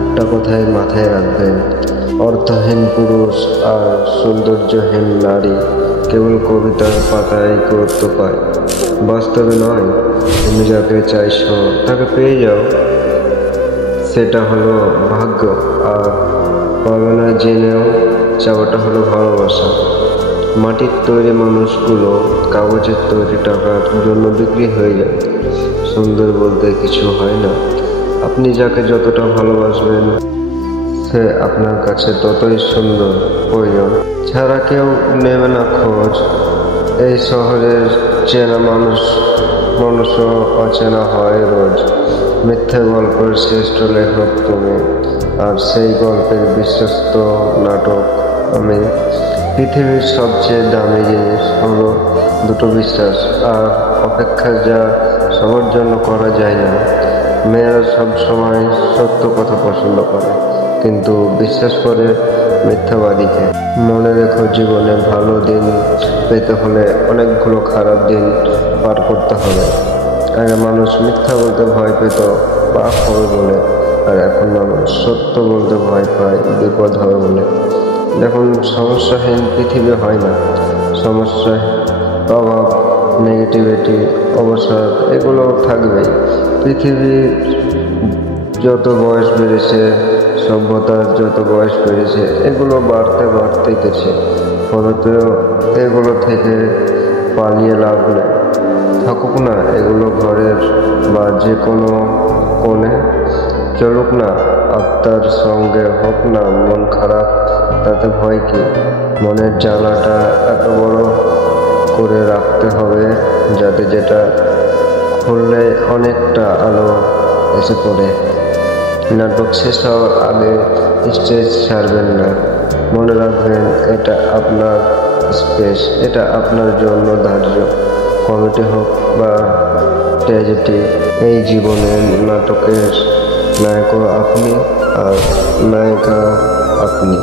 একটা কথাই মাথায় রাখবেন, অর্থহীন পুরুষ আর সৌন্দর্যহীন নারী কেবল কবিতার পাতায় গুরুত্ব পায়, বাস্তবে নয়। তুমি যাকে চাইছো তাকে পেয়ে যাও, সেটা হলো ভাগ্য। আর পাবে না জেনেও চাওয়াটা হলো ভালোবাসা। মাটির তৈরি মানুষগুলো কাগজের তৈরি টাকার জন্য বিক্রি হয়ে যায়। সুন্দর বলতে কিছু হয় না, আপনি যাকে যতটা ভালোবাসবেন সে আপনার কাছে ততই সুন্দর। প্রয়োজন ছাড়া কেউ নেবে না খোঁজ। এই শহরের চেনা মানুষও অচেনা হয় রোজ। মিথ্যে গল্পের শ্রেষ্ঠ লেখক তুমি, আর সেই গল্পের বিশ্বস্ত নাটক আমি। পৃথিবীর সবচেয়ে দামি জিনিস হলো দুটো, বিশ্বাস আর অপেক্ষা, যা সবার জন্য করা যায় না। মেয়েরা সব সময় সত্য কথা পছন্দ করে, কিন্তু বিশ্বাস করে মিথ্যাবাদীকে। মনে রেখো, জীবনে ভালো দিন পেতে হলে অনেকগুলো খারাপ দিন পার করতে হবে। আগে মানুষ মিথ্যা বলতে ভয় পেত পাপ হবে বলে, আর এখন মানুষ সত্য বলতে ভয় পায় বিপদ হবে বলে। এখন সমস্যাহীন পৃথিবী হয় না, সমস্যায় অভাব, নেগেটিভিটি, অবসর এগুলো থাকবেই। পৃথিবীর যত বয়স বেড়েছে, সভ্যতার যত বয়স বেড়েছে, এগুলো বাড়তে গেছে। ফলত এগুলো থেকে পালিয়ে লাভ নেই। থাকুক না এগুলো ঘরের বা যে কোনো কোণে, চলুক না আত্মার সঙ্গে, হোক না মন খারাপ, তাতে ভয় কি? মনের জ্বালাটা এত বড় করে রাখতে হবে যাতে যেটা খুললে অনেকটা আলো এসে পড়ে। নাটক শেষ হওয়ার আগে স্টেজ ছাড়বেন না। মনে রাখবেন, এটা আপনার স্পেস, এটা আপনার জন্য ধার্য। কমেডি হোক বা ট্র্যাজেডি, এই জীবনের নাটকের নায়কও আপনি আর নায়িকা আপনি।